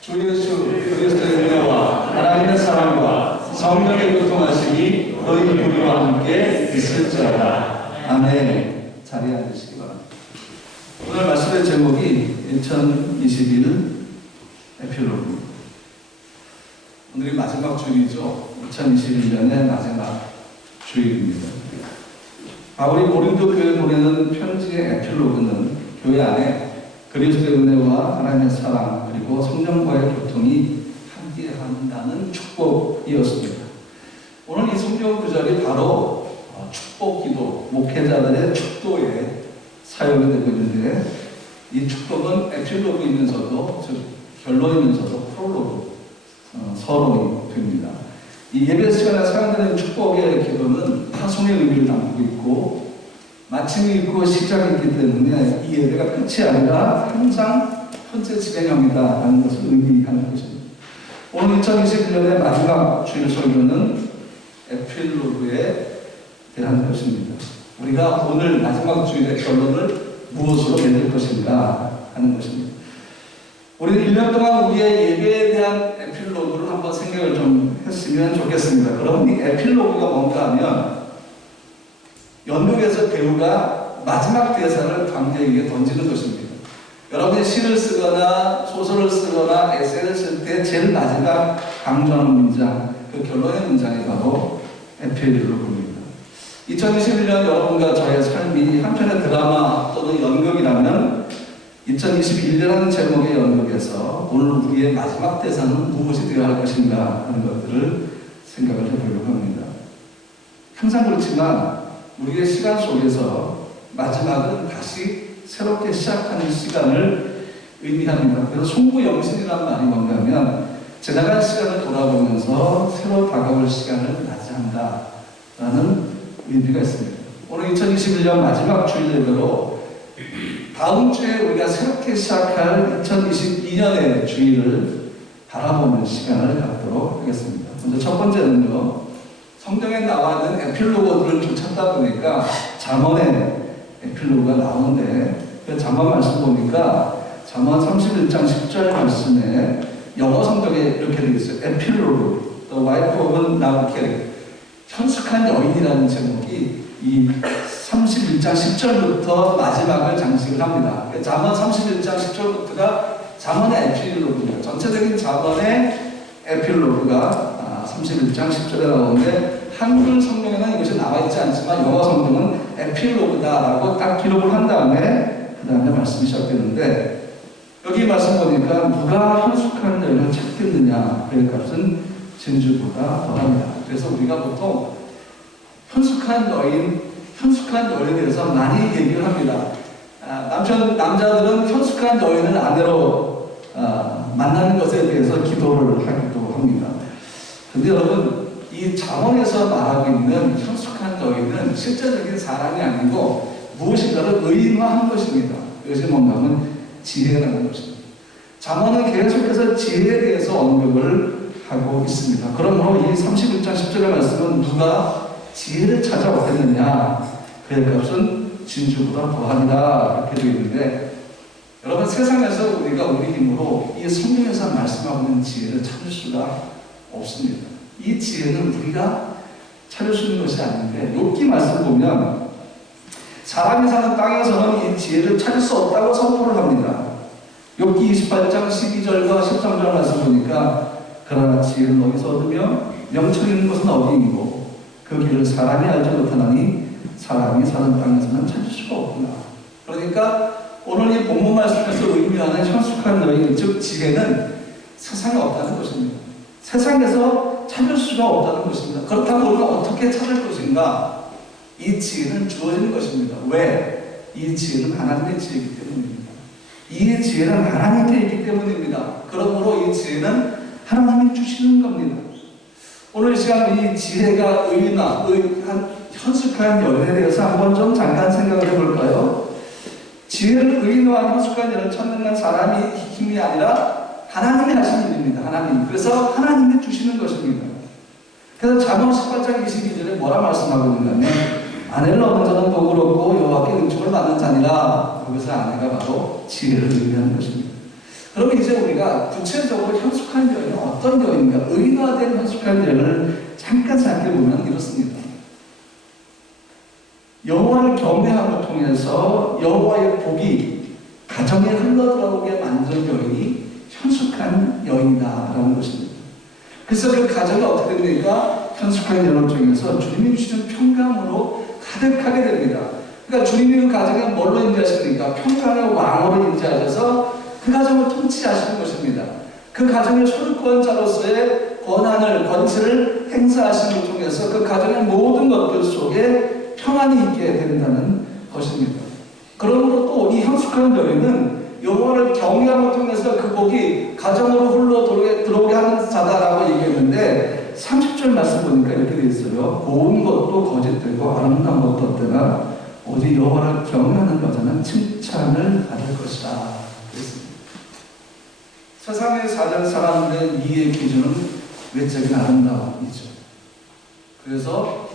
주 예수 그리스도의 은혜와 하나님의 사랑과 성령의 교통하심이 너희 우리와 함께 있을지어다. 아멘. 자리에 앉으시기 바랍니다. 오늘 말씀의 제목이 2021 에필로그입니다. 오늘이 마지막 주일이죠. 2021년의 마지막 주일입니다. 바울이 고린도 교회에 보내는 편지의 에필로그는 교회 안에 그리스도의 은혜와 하나님의 사랑 그리고 성령과의 교통이 함께한다는 축복이었습니다. 오늘 이 성경 구절이 바로 축복기도, 목회자들의 축도에 사용이 되고 있는데 이 축복은 에필로그이면서도 즉 결론이면서도 프롤로그, 서론이 됩니다. 이 예배 시간에 사용되는 축복의 기도는 파송의 의미를 담고 있고 마침이 있고 시작이 있기 때문에 이 예배가 끝이 아니라 항상 현재 진행형이다라는 것을 의미하는 것입니다. 오늘 2021년의 마지막 주일 설교는 에필로그에 대한 것입니다. 우리가 오늘 마지막 주일의 결론을 무엇으로 맺을 것인가 하는 것입니다. 우리는 1년 동안 우리의 예배에 대한 에필로그를 한번 생각을 좀 했으면 좋겠습니다. 그럼 이 에필로그가 뭔가 하면 연극에서 배우가 마지막 대사를 관객에게 던지는 것입니다. 여러분이 시를 쓰거나 소설을 쓰거나 에세이를 쓸 때 제일 마지막 강조하는 문장, 그 결론의 문장이 바로 에필로그입니다. 2021년 여러분과 저의 삶이 한편의 드라마 또는 연극이라면 2021년이라는 제목의 연극에서 오늘 우리의 마지막 대사는 무엇이 되어야 할 것인가 하는 것들을 생각을 해보려고 합니다. 항상 그렇지만 우리의 시간 속에서 마지막은 다시 새롭게 시작하는 시간을 의미합니다. 그래서 송구영신이라는 말이 뭔가 하면 지나간 시간을 돌아보면서 새로 다가올 시간을 맞이한다라는 의미가 있습니다. 오늘 2021년 마지막 주일 예배로 다음 주에 우리가 새롭게 시작할 2022년의 주일을 바라보는 시간을 갖도록 하겠습니다. 먼저 첫 번째는요. 성경에 나와 있는 에필로그들을 좀 찾다 보니까 잠언의 에필로그가 나오는데 그 잠언 말씀 보니까 잠언 31장 10절 말씀에 영어 성경에 이렇게 되어 있어요. 에필로그, The Wife of Nabucco, 현숙한 여인이라는 제목이 이 31장 10절부터 마지막을 장식을 합니다. 잠언 31장 10절부터가 잠언의 에필로그입니다. 전체적인 잠언의 에필로그가 31장 10절에 나오는데 한글 성경에는 이것이 나와 있지 않지만 영어 성경은 에필로그다라고 딱 기록을 한 다음에 그 다음에 말씀이 시작되는데 여기 말씀 보니까 누가 현숙한 여인을 찾겠느냐 그의 값은 진주보다 더합니다. 그래서 우리가 보통 현숙한 여인에 대해서 많이 얘기를 합니다. 남자들은 현숙한 여인을 아내로 만나는 것에 대해서 기도를 하기도 합니다. 근데 여러분, 이 잠언에서 말하고 있는 현숙한 여인은 실제적인 사람이 아니고 무엇인가를 의인화한 것입니다. 이것이 뭔가 하면 지혜라는 것입니다. 잠언은 계속해서 지혜에 대해서 언급을 하고 있습니다. 그러므로 이 31장 10절의 말씀은 누가 지혜를 찾아왔겠느냐 그의 값은 진주보다 더하니라 이렇게 되어 있는데 여러분 세상에서 우리가 우리 힘으로 이 성경에서 말씀하고 있는 지혜를 찾을 수가 없습니다. 이 지혜는 우리가 찾을 수 있는 것이 아닌데 욥기 말씀 보면 사람이 사는 땅에서는 이 지혜를 찾을 수 없다고 선포를 합니다. 욥기 28장 12절과 13절 말씀 보니까 그러나 지혜는 어디서 얻으며 명철 있는 것은 어디이고 그 길을 사람이 알지 못하나니 사람이 사는 땅에서는 찾을 수가 없구나. 그러니까 오늘 이 본문 말씀에서 의미하는 현숙한 여인 즉 지혜는 세상에 없다는 것입니다. 세상에서 찾을 수가 없다는 것입니다. 그렇다면 우리가 어떻게 찾을 것인가? 이 지혜는 주어지는 것입니다. 왜? 이 지혜는 하나님의 지혜이기 때문입니다. 이 지혜는 하나님께 있기 때문입니다. 그러므로 이 지혜는 하나님이 주시는 겁니다. 오늘 시간 이 지혜가 현숙한 여인에 대해서 한번 좀 잠깐 생각을 해볼까요? 지혜를 의인화한 현숙한 여인을 찾는 사람이 힘이 아니라 하나님이 하시는 일입니다. 하나님. 그래서 하나님이 주시는 것입니다. 그래서 잠언 18장 22절에 뭐라 말씀하고 있냐면 아내를 얻는 자는 복을 얻고 여호와께 은총을 받는 자니라. 여기서 아내가 바로 지혜를 의미하는 것입니다. 그러면 이제 우리가 구체적으로 현숙한 여인은 어떤 여인인가, 의인화된 현숙한 여인을 잠깐 생각해보면 이렇습니다. 여호와를 경외함을 통해서 여호와의 복이 가정에 흘러들어오게 만든 여인이 현숙한 여인이다라는 것입니다. 그래서 그 가정이 어떻게 됩니까? 현숙한 여인 중에서 주님이 주시는 평강으로 가득하게 됩니다. 그러니까 주님이 그 가정에 뭘로 인도하십니까? 평강의 왕으로 인도하셔서 그 가정을 통치하시는 것입니다. 그 가정의 소유권자로서의 권한을, 권세를 행사하시는 통해서 그 가정의 모든 것들 속에 평안이 있게 된다는 것입니다. 그러므로 또 이 현숙한 여인은 여호와를 경외함을 통해서 그 복이 가정으로 흘러 들어오게 하는 자다라고 얘기했는데 30절 말씀 보니까 이렇게 되어 있어요. 고운 것도 거짓되고 아름다운 것도 어때나 오직 여호와를 경외하는 여자는 칭찬을 받을 것이다. 그랬습니다. 세상에 사는 사람들의 이해의 기준은 외적인 아름다움이죠. 그래서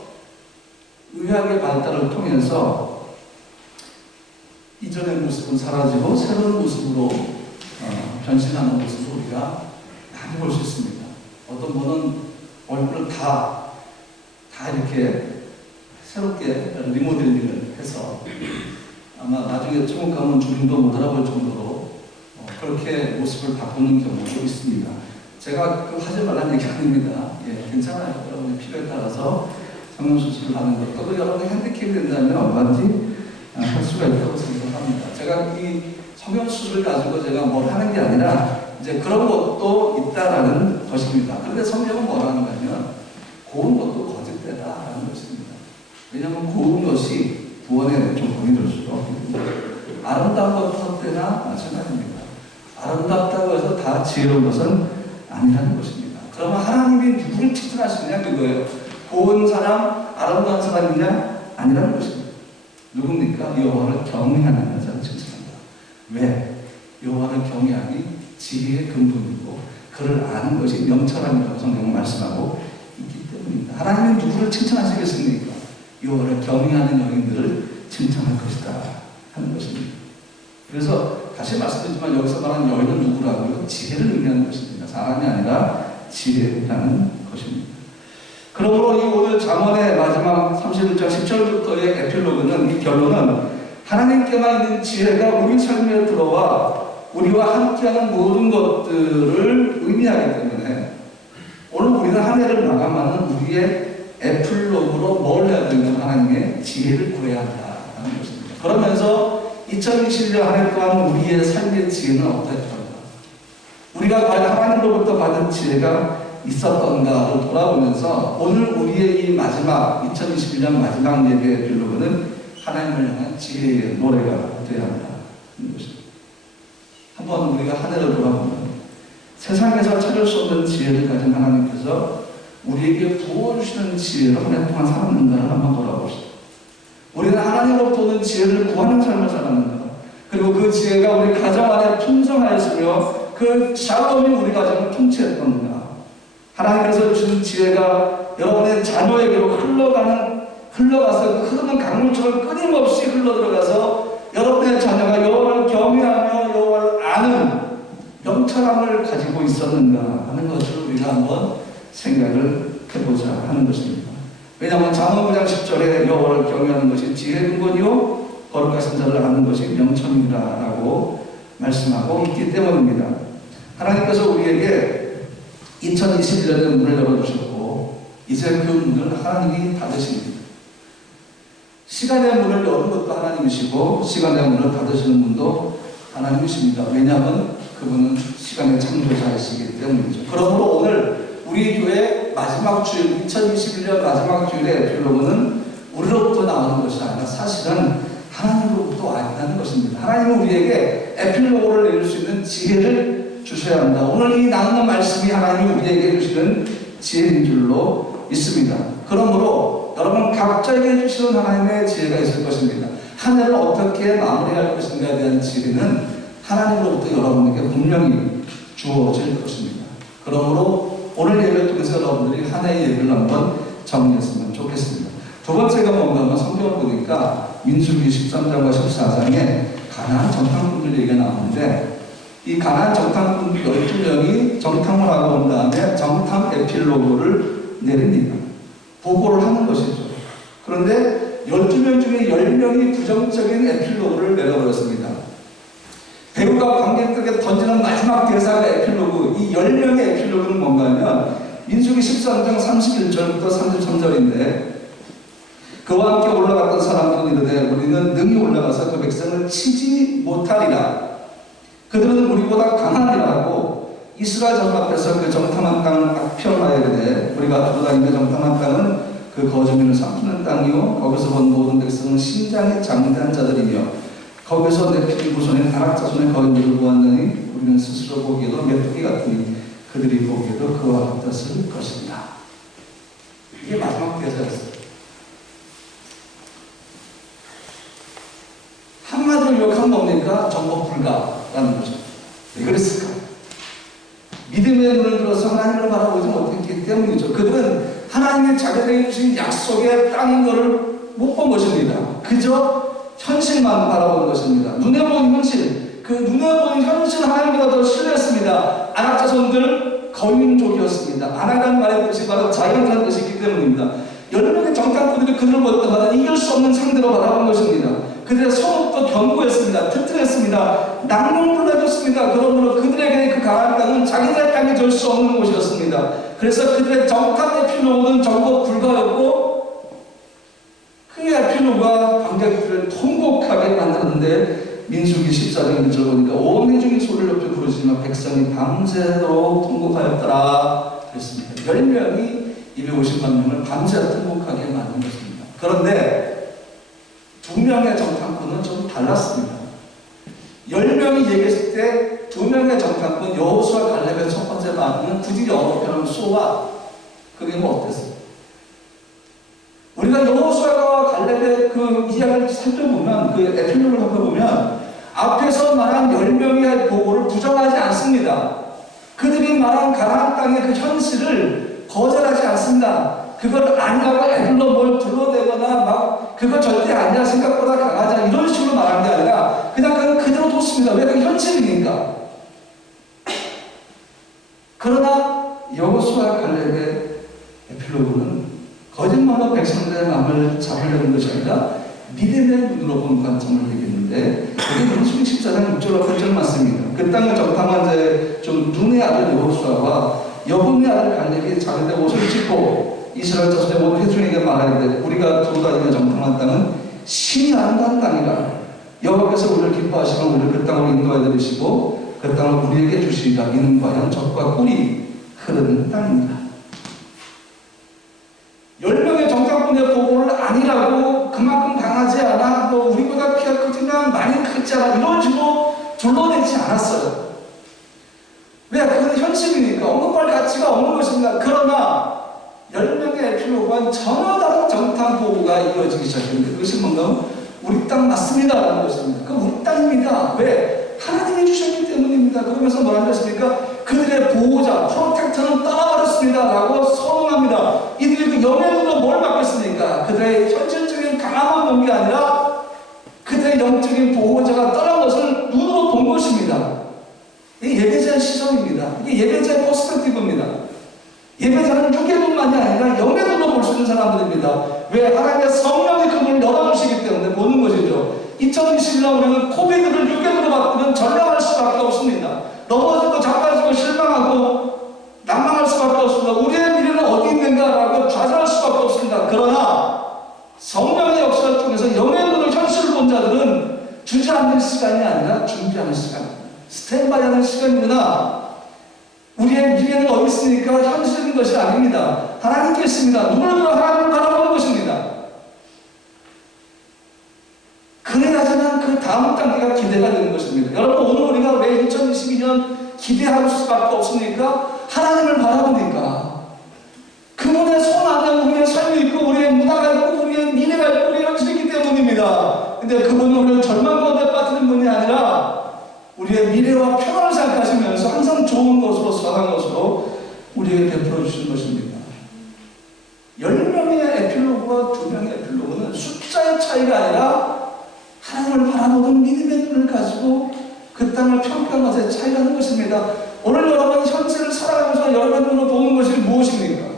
의학의 발달을 통해서 이전의 모습은 사라지고 새로운 모습으로 변신하는 모습을 우리가 많이 볼 수 있습니다. 어떤 분은 얼굴을 다 이렇게 새롭게 리모델링을 해서 아마 나중에 천국 가면 주님도 못 알아볼 정도로 그렇게 모습을 바꾸는 경우도 있습니다. 제가 그 하지 말라는 얘기 아닙니다. 예, 괜찮아요. 여러분의 필요에 따라서 성형수술을 하는 것도 여러분이 핸디캡이 된다면 얼마든지 할 수가 있다고 생각합니다. 제가 이 성형수술을 가지고 제가 뭘 하는 게 아니라 이제 그런 것도 있다라는 것입니다. 그런데 성경은 뭐라는 거냐면 고운 것도 거짓되다라는 것입니다. 왜냐하면 고운 것이 구원의 조건이 될 수가 없습니다. 아름다운 것도 헛되나 마찬가지입니다. 아름답다고 해서 다 지혜로운 것은 아니라는 것입니다. 그러면 하나님이 누구를 칭찬하시느냐 그거예요. 고운 사람, 아름다운 사람이냐? 아니라는 것입니다. 누굽니까? 여호와를 경외하는 여자를 칭찬한다. 왜? 여호와를 경외함이 지혜의 근본이고 그를 아는 것이 명철함이라고 성경은 말씀하고 있기 때문입니다. 하나님은 누구를 칭찬하시겠습니까? 여호와를 경외하는 여인들을 칭찬할 것이다 하는 것입니다. 그래서 다시 말씀드리지만 여기서 말하는 여인은 누구라고요? 지혜를 의미하는 것입니다. 사람이 아니라 지혜라는 것입니다. 그러므로 이 오늘 잠언의 마지막 31장 10절부터의 에필로그는 이 결론은 하나님께만 있는 지혜가 우리 삶에 들어와 우리와 함께하는 모든 것들을 의미하기 때문에 오늘 우리는 한 해를 마감하는 우리의 에필로그로 뭘 해야 되냐면 하나님의 지혜를 구해야 한다는 것입니다. 그러면서 2021년 한 해 동안 우리의 삶의 지혜는 어떠했던가? 우리가 과연 하나님으로부터 받은 지혜가 있었던가를 돌아보면서 오늘 우리의 이 마지막 2021년 마지막 예배의 에필로그는 하나님을 향한 지혜의 노래가 되어야 한다는 것입니다. 한번 우리가 한 해를 돌아보면 세상에서 찾을 수 없는 지혜를 가진 하나님께서 우리에게 부어주시는 지혜로 한 해 동안 살았는가를 한번 돌아봅시다. 우리는 하나님으로부터 오는 지혜를 구하는 삶을 살았는가? 그리고 그 지혜가 우리 가정 안에 풍성하였으며 그 샬롬이 우리 가정을 통치했던가? 하나님께서 주신 지혜가 여러분의 자녀에게로 흘러가서 그 흐르는 강물처럼 끊임없이 흘러들어가서 여러분의 자녀가 여호와를 경외하며 여호와를 아는 명철함을 가지고 있었는가 하는 것을 우리가 한번 생각을 해보자 하는 것입니다. 왜냐하면 잠언 9장 10절에 여호와를 경외하는 것이 지혜의 근본이요 거룩하신 자를 아는 것이 명철이라고 말씀하고 있기 때문입니다. 하나님께서 우리에게 2021년에 문을 열어주셨고 이제 그 문을 하나님이 닫으십니다. 시간의 문을 여는 것도 하나님이시고 시간의 문을 닫으시는 분도 하나님이십니다. 왜냐하면 그분은 시간의 창조자이시기 때문이죠. 그러므로 오늘 우리 교회 마지막 주일 2021년 마지막 주일의 에필로그는 우리로부터 나오는 것이 아니라 사실은 하나님으로부터 와 있다는 것입니다. 하나님은 우리에게 에필로그를 내릴 수 있는 지혜를 주셔야 한다. 오늘 이 나누는 말씀이 하나님이 우리에게 주시는 지혜인 줄로 믿습니다. 그러므로 여러분 각자에게 주시는 하나님의 지혜가 있을 것입니다. 한 해를 어떻게 마무리할 것인가에 대한 지혜는 하나님으로부터 여러분에게 분명히 주어질 것입니다. 그러므로 오늘 예배를 통해서 여러분들이 한 해의 예배를 한번 정리했으면 좋겠습니다. 두 번째가 뭔가 하면 성경을 보니까 민수기 13장과 14장에 가나안 전통꾼들 얘기가 나오는데 이 가나안 정탐꾼 12명이 정탐을 하고 온 다음에 정탐 에필로그를 내립니다. 보고를 하는 것이죠. 그런데 12명 중에 10명이 부정적인 에필로그를 내려버렸습니다. 배우가 관객들에게 던지는 마지막 대사가 에필로그, 이 10명의 에필로그는 뭔가 하면 민수기 13장 31절부터 33절인데 그와 함께 올라갔던 사람들은 이르되 우리는 능히 올라가서 그 백성을 치지 못하리라. 그들은 우리보다 강하리라 하고 이스라엘 전 앞에서 그 정탐한 땅을 악평하여 이르되 우리가 돌아다니며 정탐한 땅은 그 거주민을 삼키는 땅이요 거기서 본 모든 백성은 심장이 장대한 자들이며 거기서 내피린 후손의 가락 자손의 거인들을 보았느니 우리는 스스로 보기에도 메뚜기 같으니 그들이 보기에도 그와 같았을 것입니다. 이게 마지막 대사였어요. 한마디로 욕하면 뭡니까? 정복 불가라는 거죠. 왜 그랬을까? 믿음의 눈을 들어서 하나님을 바라보지 못했기 때문이죠. 그들은 하나님의 자기에게 주신 약속의 땅인 것을 못 본 것입니다. 그저 현실만 바라본 것입니다. 눈에 보는 현실, 그 눈에 보는 현실 하나님보다 더 신뢰했습니다. 아낙 자손들 거인족이었습니다. 아낙이라는 말의 뜻이 바로 자연이라는 뜻이기 때문입니다. 10명의 정탐꾼들이 그들을 볼 때마다 이길 수 없는 상대로 바라본 것입니다. 그들의 성읍도 견고했습니다. 튼튼했습니다. 낭농불락이었습니다. 그러므로 그들에게 그 가나안 땅은 자기들의 땅이 될 수 없는 곳이었습니다. 그래서 그들의 정탐 에필로그는 정복 불가였고 그 에필로그가 관객들을 통곡하게 만들었는데 민수기 14장 1절 보니까 온 회중이 소리를 높여 부르지만 백성이 밤새도록 통곡하였더라 그랬습니다. 10명이 250만 명을 밤새 통곡하게 만든 것입니다. 그런데 2명의 정탐꾼은 좀 달랐습니다. 10명이 얘기했을 때 2명의 정탐꾼 여호수아 갈렙의 첫 번째 반응은 굳이 영어로 표현하면 소와 그게 뭐 어땠어요? 우리가 여호수아와 갈렙의 그 이야기를 살펴보면 그 에필로그를 살펴보면 앞에서 말한 10명의 보고를 부정하지 않습니다. 그들이 말한 가나안 땅의 그 현실을 거절하지 않습니다. 그걸 아니라고 애들로 뭘 둘러대거나 막 그거 절대 아니야 생각보다 강하자 이런 식으로 말하는 게 아니라 그냥 그건 그대로 뒀습니다. 왜? 그게 현실이니까. 그러나 여호수아 갈렙의 에필로그는 거짓말로 백성들의 마음을 잡으려는 것이 아니라 믿음의 눈으로 본 관점을 얘기했는데 그게 민수기 14장 6절과 8절 맞습니다. 그 땅을 정탐한 자의 좀 눈의 아들 여호수아와 여분의 아들 갈렙이 자기들 옷을 찢고 이스라엘 자손의 모든 회중에게 말하야 돼. 우리가 두루다니며 정탐한 땅은 신이 아름다운 땅이라. 여호와께서 우리를 기뻐하시면 우리를 그 땅으로 인도해 드리시고 그 땅을 우리에게 주시리라. 이는 과연 젖과 꿀이 흐르는 땅입니다. 10명의 정탐꾼의 보고를 아니라고 그만큼 강하지 않아 뭐 우리보다 키가 크지만 많이 크지 않아 이런 식으로 둘러내지 않았어요. 왜? 그건 현실이니까 언급할 가치가 없는 것입니다. 그러나 10명의 에필로그와 전혀 다른 정탐 보고가 이어지기 시작했는데 그것이 뭔가 우리 땅 맞습니다 라는 것입니다. 그 우리 땅입니다. 왜? 하나님이 주셨기 때문입니다. 그러면서 뭐라고 했습니까? 그들의 보호자, 프로텍터는 떠나버렸습니다 라고 선언합니다. 이들이 그 영향으로 뭘 받겠습니까? 그들의 현실적인 강함만 본 게 아니라 그들의 영적인 보호자가 떠난 것을 눈으로 본 것입니다. 이게 예배자의 시선입니다. 이게 예배자의 퍼스펙티브입니다. 예배자는 육의 눈만이 아니라 영의 눈으로 볼 수 있는 사람들입니다. 왜? 하나님의 성령이 그 눈을 열어주시기 때문에 보는 것이죠. 2021년 우리는 코비드를 육의 눈으로 받으면 전략할 수밖에 없습니다. 넘어지고 자빠지고 실망하고 난망할 수밖에 없습니다. 우리의 미래는 어디 있는가라고 좌절할 수밖에 없습니다. 그러나 성령의 역사를 통해서 영의 눈으로 현실을 본 자들은 주저앉는 시간이 아니라 준비하는 시간입니다. 스탠바이하는 시간이구나. 우리의 미래는 어디 있으니까 현실인 것이 아닙니다. 하나님께 있습니다. 눈을 들어 하나님을 바라보는 것입니다. 그래야지만 그 다음 단계가 기대가 되는 것입니다. 여러분 오늘 우리가 왜 2022년 기대할 수밖에 없습니까? 하나님을 바라보니까 그분의 손 안에 우리의 삶이 있고 우리의 문화가 있고 우리의 미래가 있고 우리의 현실이기 때문입니다. 근데 그분은 우리를 절망 가운데 빠뜨리는 분이 아니라 우리의 미래와 평안을 생각하시면서 항상 좋은 것으로 선한 것으로 우리에게 베풀어 주시는 것입니다. 10명의 에필로그와 2명의 에필로그는 숫자의 차이가 아니라 하나님을 바라보는 믿음의 눈을 가지고 그 땅을 평가한 것에 차이가 나는 것입니다. 오늘 여러분 현실을 살아가면서 여러분 눈으로 보는 것이 무엇입니까?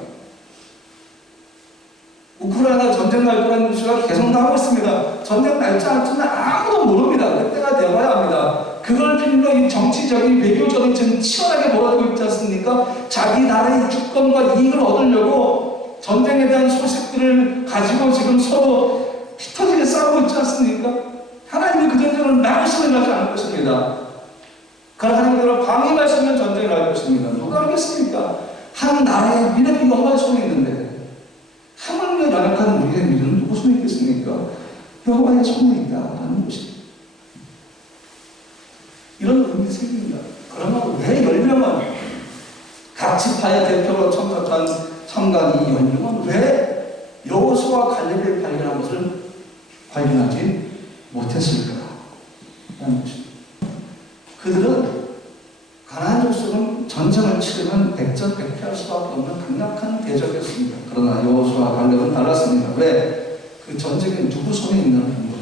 우크라이나 전쟁 날 거라는 뉴스가 계속 나오고 있습니다. 전쟁 날짜 는 아무도 모릅니다. 그때가 되어야 합니다. 그걸 빌로 이 정치적인 외교적인 지금 치열하게 벌어지고 있지 않습니까? 자기 나라의 주권과 이익을 얻으려고 전쟁에 대한 소식들을 가지고 지금 서로 피터지게 싸우고 있지 않습니까? 하나님이 그 전쟁을 막으시면 하지 않을 것입니다. 그런 하나님께로 방임하시면 전쟁을 할 것입니다. 누가 알겠습니까? 한 나라의 미래가 여호와의 손에 있는데 하물며 연약한 우리의 미래는 누구 손에 있겠습니까? 여호와의 손에 있다라는 것입니다. 이런 의미 생깁니다. 그러면 왜 10명은 각 지파의 대표로 참가한 이 10명은 왜 여호수아 갈렙을 발견한 것을 발견하지 못했을까? 라는 것입니다. 그들은 가나안 족속은 전쟁을 치르면 백전백패할 수밖에 없는 강력한 대적이었습니다. 그러나 여호수아 갈렙은 달랐습니다. 왜? 그 전쟁이 누구 손에 있는 거예요?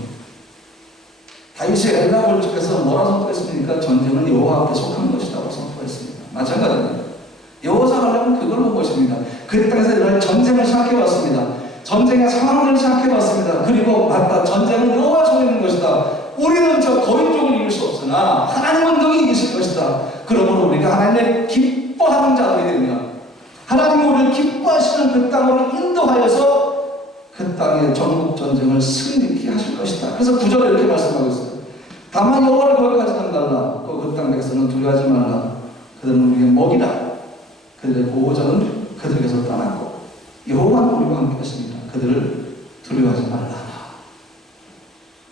다윗이 엘라골 쪽에서 뭐라 선포했습니까? 전쟁은 여호와께 속한 것이라고 선포했습니다. 마찬가지입니다. 여호수아 갈렙은 그걸 본 것입니다. 그 땅에서 일어날 전쟁을 생각해봤습니다. 전쟁의 상황을 생각해봤습니다. 그리고 맞다. 전쟁은 여호와 손에 있는 것이다. 우리는 저 거인 쪽을 이길 수 없으나 하나님은 능히 이기실 것이다. 그러므로 우리가 하나님의 기뻐하는 자들이 되면 하나님이 우리를 기뻐하시는 그 땅으로 인도하여서 그 땅의 전국 전쟁을 승리케 하실 것이다. 그래서 9절에 이렇게 말씀하고 있어요. 다만 여호와를 거기까지는 달라. 그 땅 백성은 두려워하지 말라. 그들은 우리의 먹이라. 그들의 보호자는 그들에게서 떠났고 여호와는 우리와 함께 하십니다. 그들을 두려워하지 말라.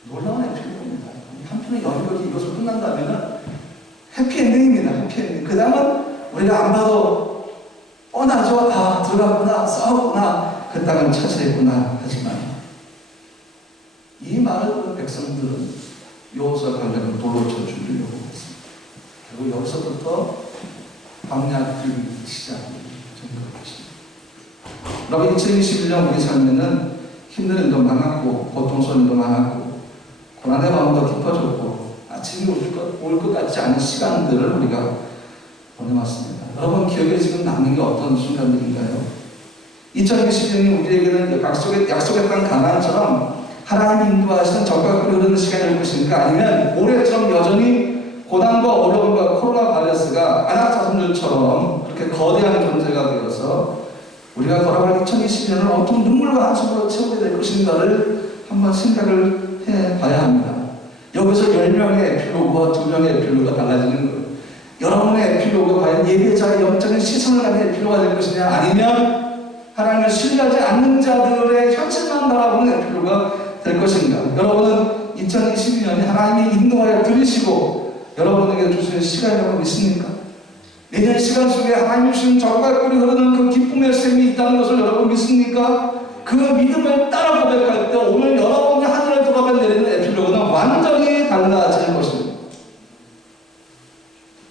놀라운 해피엔딩입니다. 한편의 연극이 이것으로 끝난다면 해피엔딩입니다. 해피엔딩. 그 다음은 우리가 안 봐도 뻔하죠. 아, 들어갔구나, 싸웠구나, 그 땅을 차지했구나. 하지만 이 말을 듣는 백성들은 여호수아 갈렙을 돌로 쳐 죽이려고 했습니다. 그리고 여기서부터 광야길이 시작합니다. 여러분 2021년 우리 삶에는 힘든 일도 많았고 고통스러운 일도 많았고 고난의 마음도 깊어졌고 아침이 올 것 같지 않은 시간들을 우리가 보내왔습니다. 여러분 기억에 지금 남는 게 어떤 순간들인가요? 2021년이 우리에게는 약속의 땅 가나안처럼 하나님이 인도하시는 적과 꿀이 흐르는 시간이 올 것입니까? 아니면 올해처럼 여전히 고난과 어려움과 코로나 바이러스가 안악자손들처럼 그렇게 거대한 존재가 되어서 우리가 걸어갈 2021년을 온통 눈물과 한숨으로 채우게 될 것인가를 한번 생각을 해봐야 합니다. 여기서 10명의 에필로그와 2명의 에필로그가 달라지는 거예요. 여러분의 에필로그가 과연 예배자의 영적인 시선을 가진 에필로그가 될 것이냐, 아니면 하나님을 신뢰하지 않는 자들의 현실만 바라보는 에필로그가 될 것인가. 여러분은 2022년에 하나님이 인도하여 들으시고 여러분에게 주시는 시간이라고 믿습니까? 내년 시간 속에 하나님 주신 적과 꿀이 흐르는 그 기쁨의 샘이 있다는 것을 여러분 믿습니까? 그 믿음을 따라 고백할 때 오늘 여러분이 하늘을 돌아보며 내리는 에필로그는 완전히 달라질 것입니다.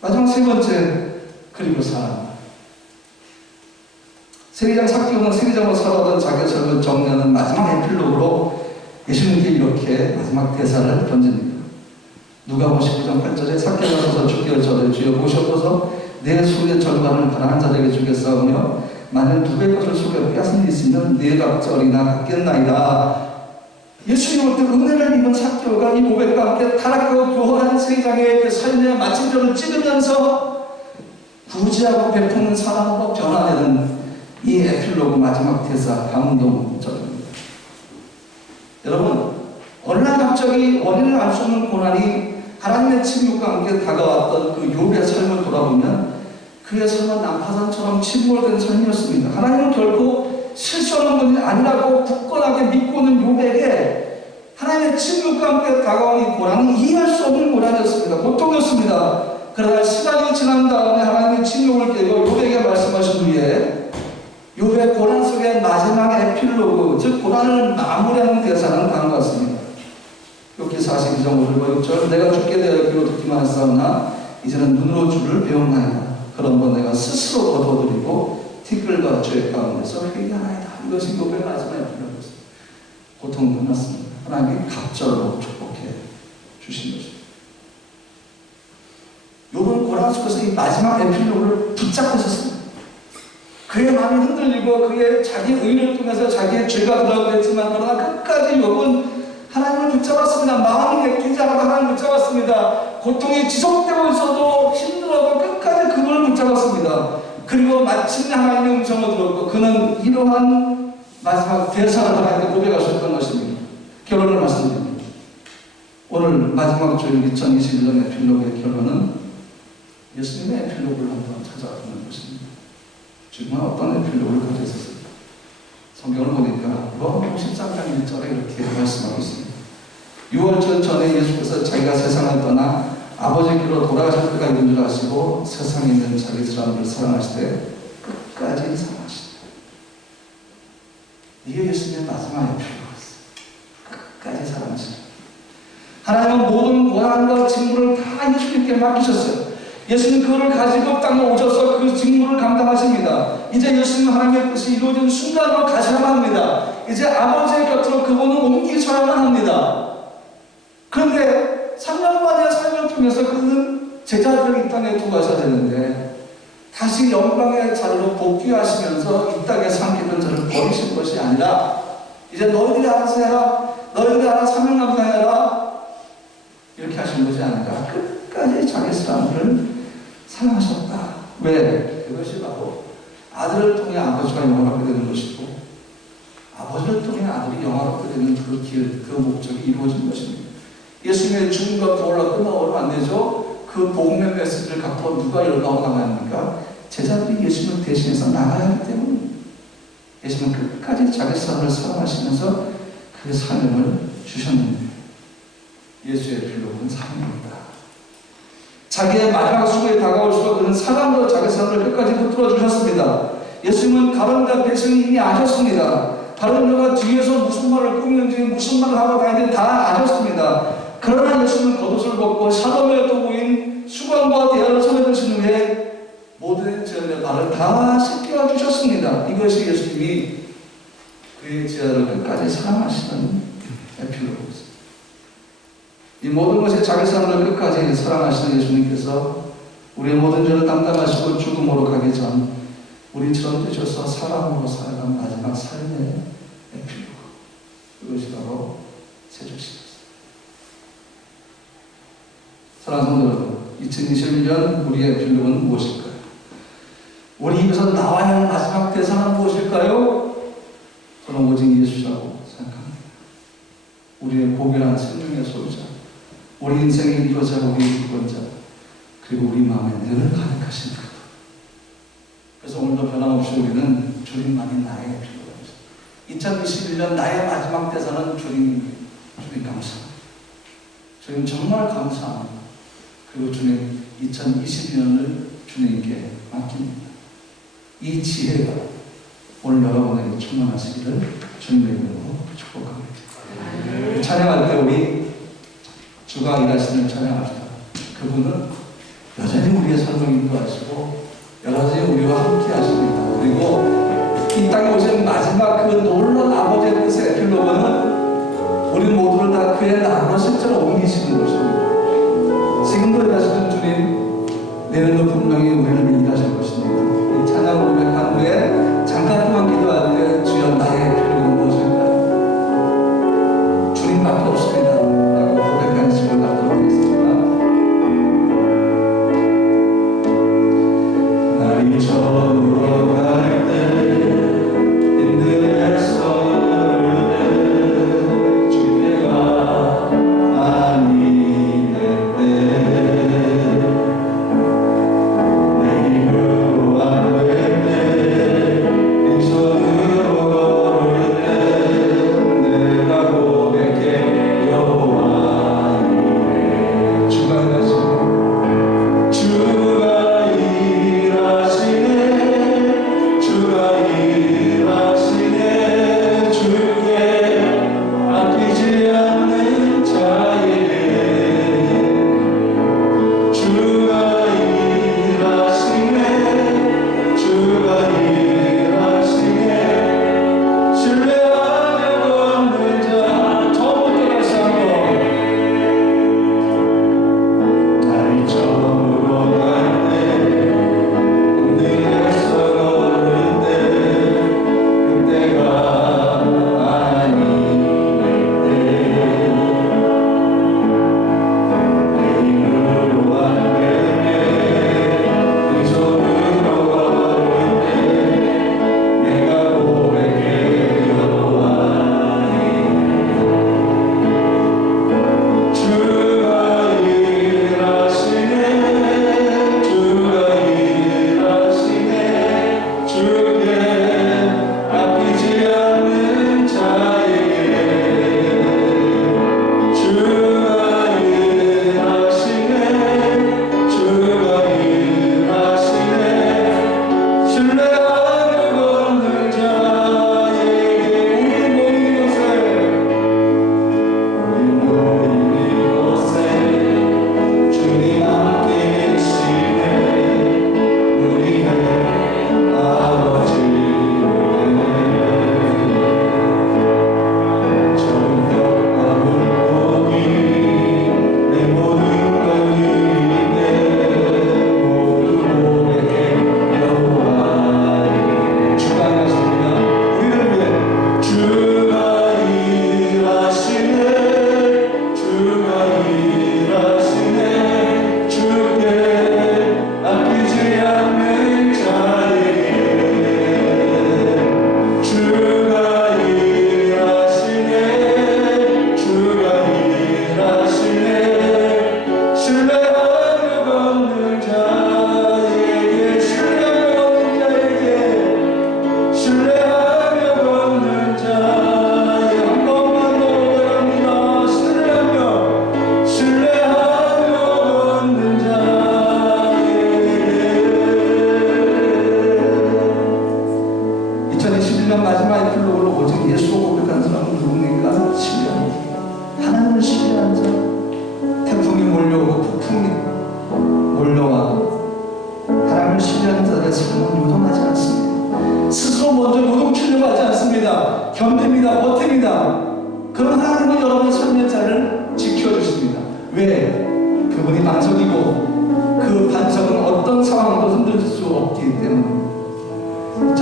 마지막 세 번째, 그리고 사랑. 세리장 삭개오는 세리장으로 살아가던 자기의 삶을 정리하는 마지막 에필로그로 예수님께 이렇게 마지막 대사를 던집니다. 누가복음 19장 8절에 삭개오가 서서 주께 여짜오되 주여 보시옵소서 내 소유의 절반을 가난한 자들에게 주겠사오며 만일 2배 것을 속여 빼앗은 데 있으면 4갑절이나 갚겠나이다. 예수님 때 은혜를 입은 삭개오가 이 고백과 함께 타락하고 교활한 세상의 그 삶의 마침표를 찍으면서 구제하고 베푸는 사람으로 변화되는 이 에필로그 마지막 대사 감동적입니다. 여러분, 어느 날 갑자기 원인을 알 수 없는 고난이 하나님의 침묵과 함께 다가왔던 그 욥의 삶을 돌아보면 그의 삶은 난파산처럼 침몰된 삶이었습니다. 하나님은 결코 실수하는 분이 아니라고 굳건하게 믿고 있는 욥에게 하나님의 침묵과 함께 다가온 이 고난은 이해할 수 없는 고난이었습니다. 고통이었습니다. 그러나 시간이 지난 다음에 하나님의 침묵을 깨고 욥에게 말씀하신 후에 욥의 고난 속의 마지막 에필로그, 즉 고난을 마무리하는 대사는 다음과 같습니다. 욥기 42장 5절 6절 내가 죽게 되어 귀로 듣기만 하사오나 이제는 눈으로 주를 배웠나이다. 그러므로 내가 스스로 거둬들이고 티끌과 죄 가운데서 회개하나이다. 이것이 욥의 마지막 에필로그였습니다. 고통 끝났습니다. 하나님이 갑절로 축복해 주신 것입니다. 마지막 속에서 이 마지막 에필로그를 붙잡고 있었습니다. 그의 마음이 흔들리고 그의 자기 의를 통해서 자기의 죄가 들어가고 했지만 그러나 끝까지 욥은 하나님을 붙잡았습니다. 마음이 내키지 않아도 하나님을 붙잡았습니다. 고통이 지속되고 있어도 힘들어도 끝까지 그걸 붙잡았습니다. 그리고 마침내 하나님의 음성을 들었고 그는 이러한 마지막 대사를 하나님께 고백하셨던 것입니다. 결론을 말씀드립니다. 오늘 마지막 주일 2021년 에필로그의 결론은 예수님의 에필로그를 한번 찾아보는 것입니다. 정말 어떤 에필로그를 가지고 있었습니까? 성경을 보니까 로마서 13장 1절에 이렇게 말씀하고 있습니다. 6월절 전에 예수께서 자기가 세상을 떠나 아버지께로 돌아가실 때가 있는 줄 아시고 세상에 있는 자기 사람들을 사랑하시되 끝까지 사랑하시다. 이게 예수님의 마지막 에필로그였어요. 끝까지 사랑하시다. 하나님은 모든 고난과 직무를 다 예수님께 맡기셨어요. 예수님 그거를 가지고 땅에 오셔서 그 직무를 감당하십니다. 이제 예수님 하나님의 뜻이 이루어진 순간으로 가셔야만 합니다. 이제 아버지의 곁으로 그분은 옮기셔야만 합니다. 그런데 3년 만의 삶을 통해서 그는 제자들을 이 땅에 두고 가셔야 되는데 다시 영광의 자리로 복귀하시면서 이 땅에 삼키던 자를 버리신 것이 아니라 이제 너희들이 알아서 해라. 너희들이 알아서 사명 감당해라. 이렇게 하신 것이 아니라 끝까지 자기 사람들을 사랑하셨다. 왜? 그것이 바로 아들을 통해 아버지가 영화롭게 되는 것이고 아버지를 통해 아들이 영화롭게 되는 그 길, 그 목적이 이루어진 것입니다. 예수님의 죽음과 부활로 끝나오면 안 되죠. 그 복음의 메시지를 갖고 누가 열가고 나가야 합니까? 제자들이 예수님을 대신해서 나가야 하기 때문에 예수님은 끝까지 자기 사람을 사랑하시면서 그 사명을 주셨는데 예수의 에필로그는 사랑입니다. 자기의 마지막 수고에 다가올수록 그는 사랑으로 자기 사람을 끝까지 붙들어 주셨습니다. 예수님은 가론과 배신이 이미 아셨습니다. 가론녀가 뒤에서 무슨 말을 꾸미는지 무슨 말을 하고 다니는지 다 아셨습니다. 그러나 예수님은 겉옷을 벗고 샤돔의 도구인 수건과 대야를 손에 드신 후에 모든 제자의 발을 다 씻겨 주셨습니다. 이것이 예수님이 그의 제자를 끝까지 사랑하시는 에필로그입니다. 이 모든 것이 자기 사람을 끝까지 사랑하시는 예수님께서 우리의 모든 죄를 담당하시고 죽음으로 가기 전 우리처럼 되셔서 사랑으로 살아간 마지막 삶의 에필로그. 그것이 바로 세조식입니다. 사랑하는 성도 여러분, 2021년 우리의 에필로그는 무엇일까요? 우리 입에서 나와야 하는 마지막 대사는 무엇일까요? 저는 오직 예수라고 생각합니다. 우리의 복이란 생명의 소유자, 우리 인생의 이루어자, 우리의 구원자, 그리고 우리 마음에 늘 가득하신 그분. 그래서 오늘도 변함없이 우리는 주님만이 나의 에필로그입니다. 2021년 나의 마지막 대사는 주님 감사합니다. 주님 정말 감사합니다. 그리고 주님 2022년을 주님께 맡깁니다. 이 지혜가 오늘 여러분에게 충만하시기를 주님의 이름으로 축복합니다. 찬양할 때 우리 주가 일하시는 찬양합시다. 그분은 여전히 우리의 삶을 인도하시고 여전히 우리와 함께 하십니다. 그리고 이 땅에 오신 마지막 그 놀라운 아버지의 뜻의 에필로그는 우리 모두를 다 그의 나라로 실제로 옮기시는 것입니다. 지금도 일하시는 주님, 내일도 분명히 우리를 일하실 것입니다. 이 찬양을 고백한 후에 잠깐 동안 기도할 때 주여 나의 에필로그는 무엇일까요? 주님밖에 없습니다 라고 고백하는 시간을 갖도록 하겠습니다. 날이 저물어 갈 때 힘들에 서울 때 주께가 아니 될 때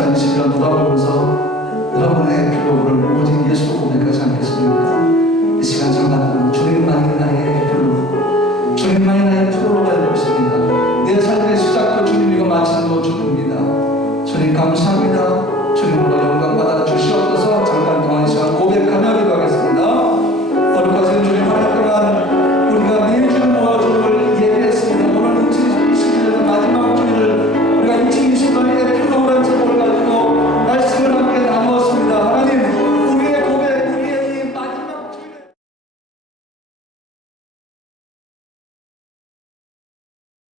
13장 20절 누가 보면서 여러분의 필요를 오직 예수로 고백하지 않겠습니까? 이 시간